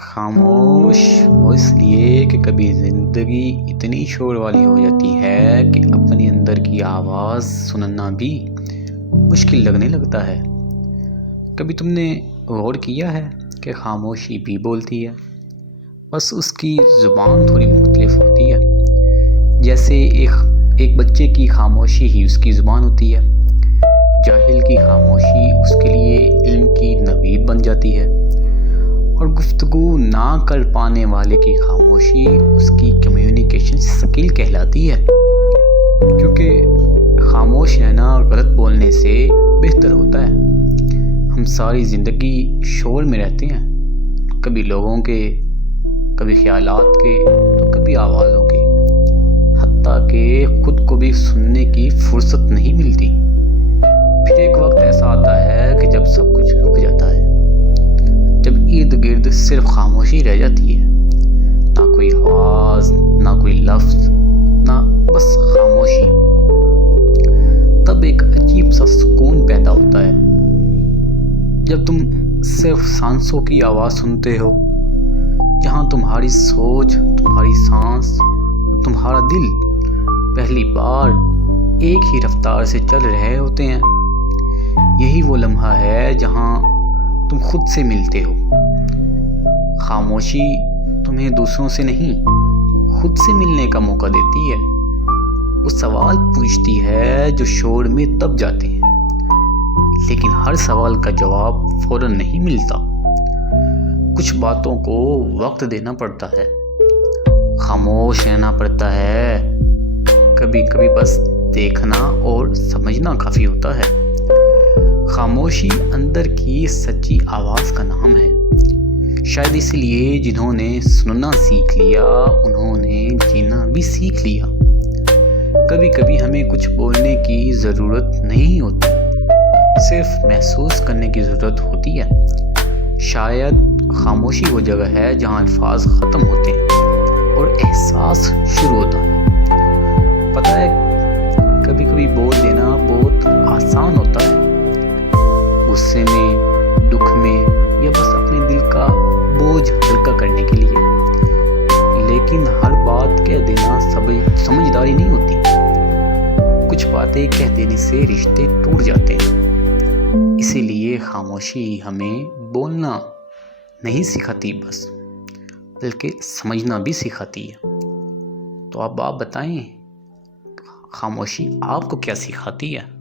خاموش وہ اس لیے کہ کبھی زندگی اتنی شور والی ہو جاتی ہے کہ اپنے اندر کی آواز سننا بھی مشکل لگنے لگتا ہے۔ کبھی تم نے غور کیا ہے کہ خاموشی بھی بولتی ہے، بس اس کی زبان تھوڑی مختلف ہوتی ہے۔ جیسے ایک بچے کی خاموشی ہی اس کی زبان ہوتی ہے، جاہل کی خاموشی اس کے لیے علم کی نوید بن جاتی ہے، اور گفتگو نہ کر پانے والے کی خاموشی اس کی کمیونیکیشن سکل کہلاتی ہے۔ کیونکہ خاموش رہنا غلط بولنے سے بہتر ہوتا ہے۔ ہم ساری زندگی شور میں رہتے ہیں، کبھی لوگوں کے، کبھی خیالات کے، تو کبھی آوازوں کے، حتیٰ کہ خود کو بھی سننے کی فرصت نہیں ملتی۔ پھر ایک وقت ایسا آتا ہے کہ جب سب کچھ رک جاتا ہے، جب ارد گرد صرف خاموشی رہ جاتی ہے، نہ کوئی آواز، نہ کوئی لفظ، نہ بس خاموشی۔ تب ایک عجیب سا سکون پیدا ہوتا ہے، جب تم صرف سانسوں کی آواز سنتے ہو، جہاں تمہاری سوچ، تمہاری سانس اور تمہارا دل پہلی بار ایک ہی رفتار سے چل رہے ہوتے ہیں۔ یہی وہ لمحہ ہے جہاں تم خود سے ملتے ہو۔ خاموشی تمہیں دوسروں سے نہیں، خود سے ملنے کا موقع دیتی ہے۔ وہ سوال پوچھتی ہے جو شور میں دب جاتے ہیں، لیکن ہر سوال کا جواب فوراً نہیں ملتا۔ کچھ باتوں کو وقت دینا پڑتا ہے، خاموش رہنا پڑتا ہے۔ کبھی کبھی بس دیکھنا اور سمجھنا کافی ہوتا ہے۔ خاموشی اندر کی سچی آواز کا نام ہے۔ شاید اس لیے جنہوں نے سننا سیکھ لیا، انہوں نے جینا بھی سیکھ لیا۔ کبھی کبھی ہمیں کچھ بولنے کی ضرورت نہیں ہوتی، صرف محسوس کرنے کی ضرورت ہوتی ہے۔ شاید خاموشی وہ جگہ ہے جہاں الفاظ ختم ہوتے ہیں اور احساس شروع ہوتا ہے۔ پتہ ہے، کبھی کبھی بول دینا بہت آسان ہوتا ہے، غصے میں، دکھ میں، یا بس اپنے دل کا بوجھ ہلکا کرنے کے لیے۔ لیکن ہر بات کہہ دینا سمجھداری نہیں ہوتی۔ کچھ باتیں کہہ دینے سے رشتے ٹوٹ جاتے ہیں۔ اسی لیے خاموشی ہمیں بولنا نہیں سکھاتی بس، بلکہ سمجھنا بھی سکھاتی ہے۔ تو آپ بتائیں، خاموشی آپ کو کیا سکھاتی ہے؟